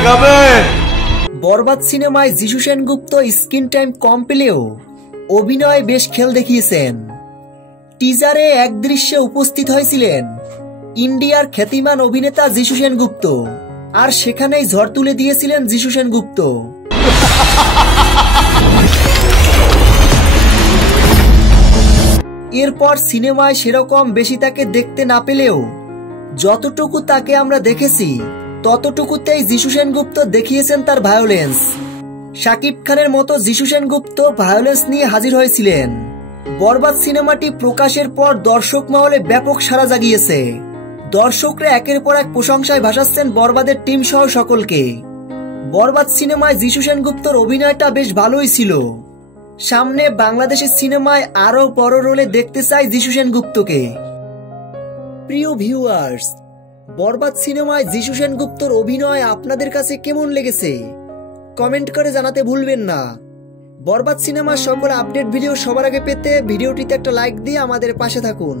দেখাবে। বরবাদ সিনেমায় যিশু সেনগুপ্ত স্ক্রিন টাইম কম পেলেও অভিনয়ে বেশ খেল দেখিয়েছেন। টিজারে এক দৃশ্যে উপস্থিত হয়েছিলেন ইন্ডিয়ার খ্যাতিমান অভিনেতা যিশু সেনগুপ্ত, আর সেখানেই ঝড় তুলে দিয়েছিলেন যিশু সেনগুপ্ত। এরপর সিনেমায় সেরকম বেশি তাকে দেখতে না পেলেও যতটুকু তাকে আমরা দেখেছি ততটুকুতেই যিশু সেনগুপ্ত দেখিয়েছেন তার ভায়োলেন্স। শাকিব খানের মতো যিশু সেনগুপ্ত ভায়োলেন্স নিয়ে হাজির হয়েছিলেন। বরবাদ সিনেমাটি প্রকাশের পর দর্শক মহলে ব্যাপক সাড়া জাগিয়েছে। দর্শকরা একের পর এক প্রশংসায় ভাসাচ্ছেন বরবাদের টিম সহ সকলকে। বরবাদ সিনেমায় যিশু সেনগুপ্তর অভিনয়টা বেশ ভালোই ছিল। সামনে বাংলাদেশের সিনেমায় আরো বড় রোলে দেখতে চাই যিশু সেনগুপ্তকে। প্রিয় ভিউয়ার্স, বরবাদ সিনেমায় যিশু সেনগুপ্তর অভিনয় আপনাদের কাছে কেমন লেগেছে কমেন্ট করে জানাতে ভুলবেন না। বরবাদ সিনেমার সকল আপডেট ভিডিও সবার আগে পেতে ভিডিওটিতে একটা লাইক দিয়ে আমাদের পাশে থাকুন।